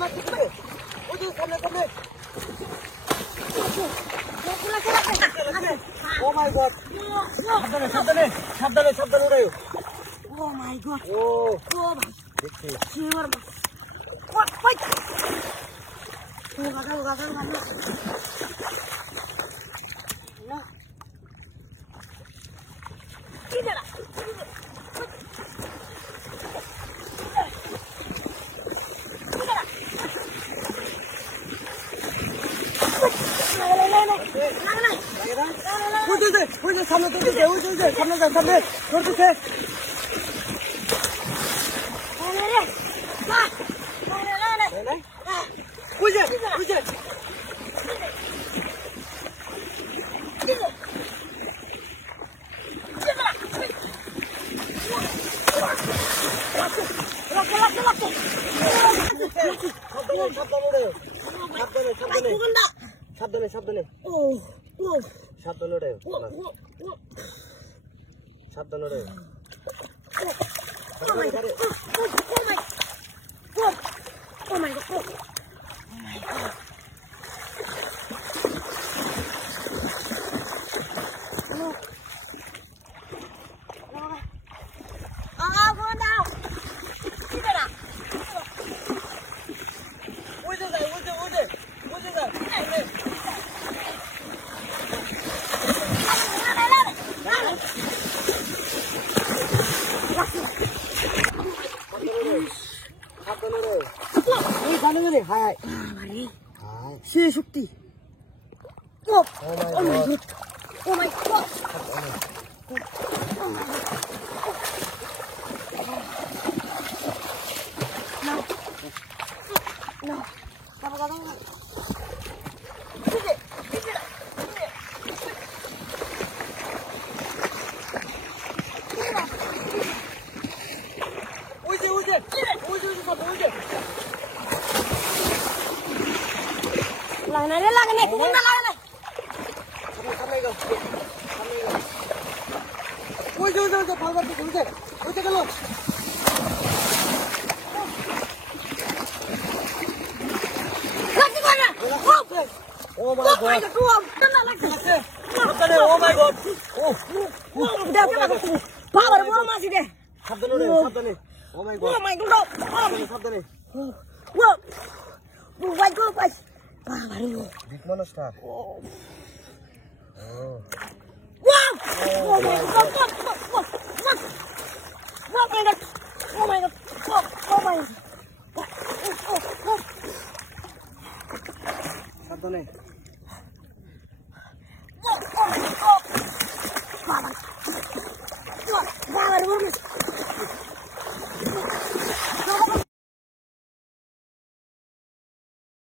Oh my god. সাবধানে উড়াইও। Oh my god. Oh. Oh my. দেখছি। Siwar mas. Wait. Gagal. No. Tidak. সামনে ধরতেছে সাবধানে সাবধানে ওরে Oh my god. Hai. Si Shukti. Oh my god. Oh my god. No. Apa. Lagane, kumanda lagane. Sampai go. Oi, bhagwan ko uje gelo. Lagi mana? Oh my god. Kena lagi. Oh my god. Oh. Udah kena. Power gua masih deh. Sabdane. Oh my god. Oh my god. Sabdane. Wow. Buat gua pas. Baru. Big monster. Oh. Wow! Oh my god! Oh my god! Sabdane. Baru.